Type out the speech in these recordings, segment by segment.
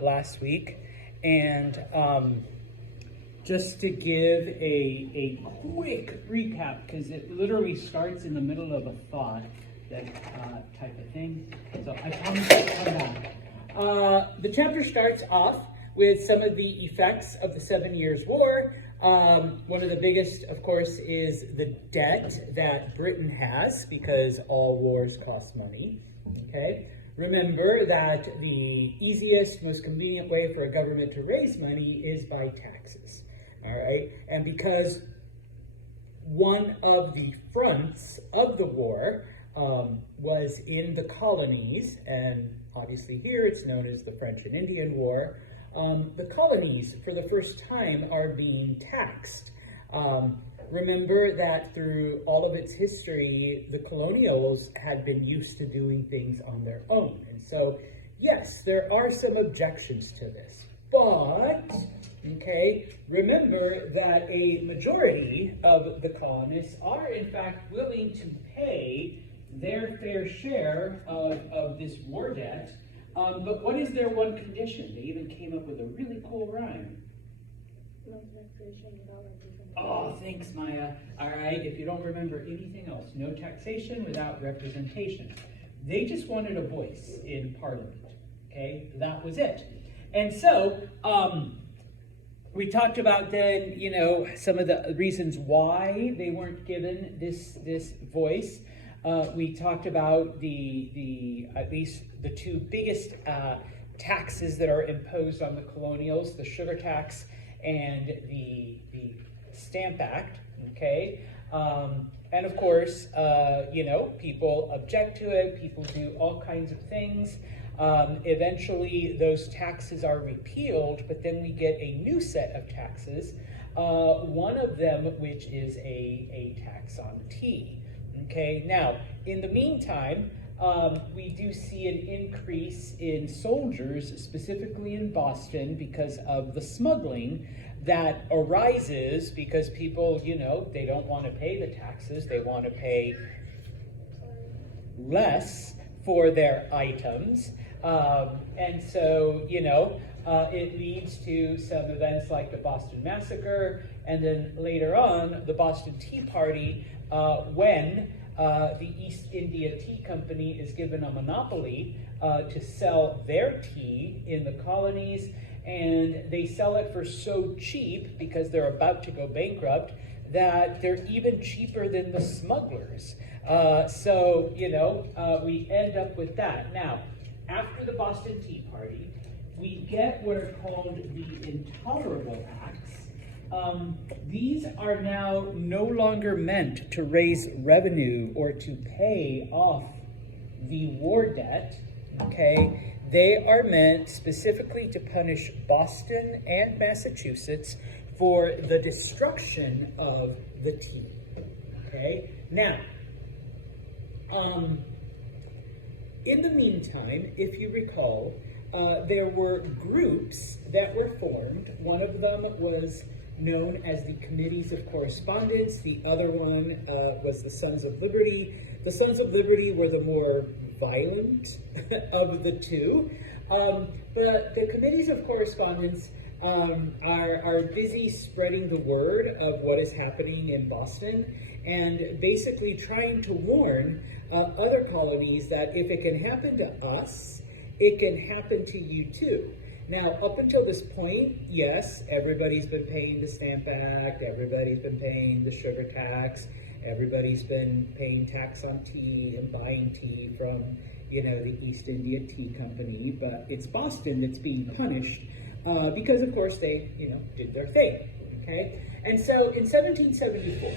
last week, and just to give a quick recap, because it literally starts in the middle of a thought, that type of thing. So I promise to come back. The chapter starts off with some of the effects of the 7 Years' War. One of the biggest, of course, is the debt that Britain has, because all wars cost money. Okay. Remember that the easiest, most convenient way for a government to raise money is by taxes. All right. And because one of the fronts of the war was in the colonies, and obviously here it's known as the French and Indian War, the colonies for the first time are being taxed. Remember that through all of its history, the colonials had been used to doing things on their own. And so, yes, there are some objections to this. But, okay, remember that a majority of the colonists are, in fact, willing to pay their fair share of this war debt. But what is their one condition? They even came up with a really cool rhyme. Oh, thanks, Maya. All right, if you don't remember anything else, no taxation without representation. They just wanted a voice in Parliament, okay? That was it. And so, we talked about then, you know, some of the reasons why they weren't given this voice. We talked about at least the two biggest taxes that are imposed on the colonials, the sugar tax and the Stamp Act, okay? And of course, you know, people object to it, people do all kinds of things. Eventually, those taxes are repealed, but then we get a new set of taxes, one of them which is a tax on tea, okay? Now, in the meantime, we do see an increase in soldiers, specifically in Boston, because of the smuggling that arises because people, you know, they don't want to pay the taxes. They want to pay less for their items. And so, you know, it leads to some events like the Boston Massacre, and then later on, the Boston Tea Party, when the East India Tea Company is given a monopoly to sell their tea in the colonies, and they sell it for so cheap because they're about to go bankrupt that they're even cheaper than the smugglers. So, you know, we end up with that. Now, after the Boston Tea Party, we get what are called the Intolerable Acts. These are now no longer meant to raise revenue or to pay off the war debt, okay? They are meant specifically to punish Boston and Massachusetts for the destruction of the tea, okay? Now, in the meantime, if you recall, there were groups that were formed. One of them was known as the Committees of Correspondence. The other one was the Sons of Liberty. The Sons of Liberty were the more violent of the two. But the Committees of Correspondence are busy spreading the word of what is happening in Boston and basically trying to warn other colonies that if it can happen to us, it can happen to you too. Now, up until this point, yes, everybody's been paying the Stamp Act, everybody's been paying the sugar tax, everybody's been paying tax on tea and buying tea from, you know, the East India Tea Company, but it's Boston that's being punished because, of course, they, you know, did their thing, okay? And so in 1774,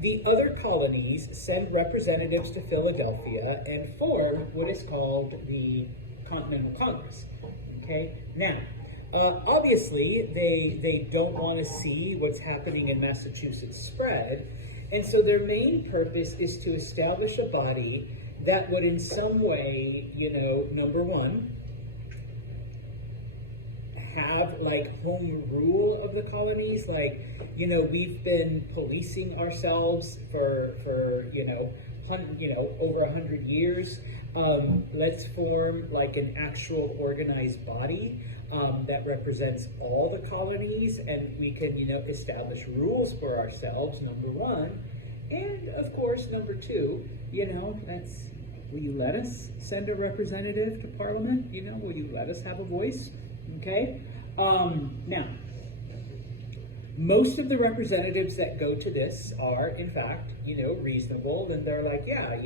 the other colonies send representatives to Philadelphia and form what is called the Continental Congress, okay? Now, obviously, they don't want to see what's happening in Massachusetts spread, and so their main purpose is to establish a body that would in some way, you know, number one, have like home rule of the colonies. Like, you know, we've been policing ourselves for you know, over 100 years. Let's form like an actual organized body that represents all the colonies, and we can, establish rules for ourselves, number one. And of course, number two, will you let us send a representative to Parliament? Will you let us have a voice? Okay? Now, most of the representatives that go to this are, in fact, reasonable, and they're like, yeah,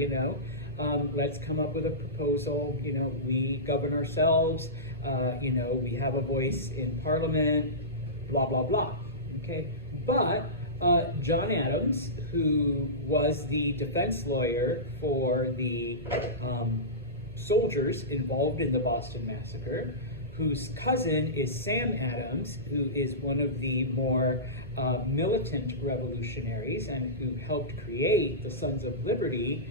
let's come up with a proposal. We govern ourselves. We have a voice in Parliament. Blah blah blah. Okay, but John Adams, who was the defense lawyer for the soldiers involved in the Boston Massacre, whose cousin is Sam Adams, who is one of the more militant revolutionaries and who helped create the Sons of Liberty,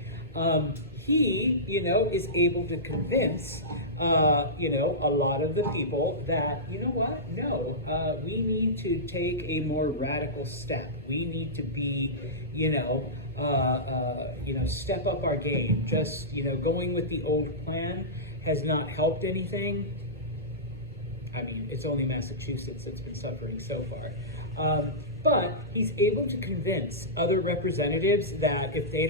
he, is able to convince, a lot of the people that, no, we need to take a more radical step. We need to be, step up our game. Just, going with the old plan has not helped anything. I mean, it's only Massachusetts that's been suffering so far. But he's able to convince other representatives that if they don't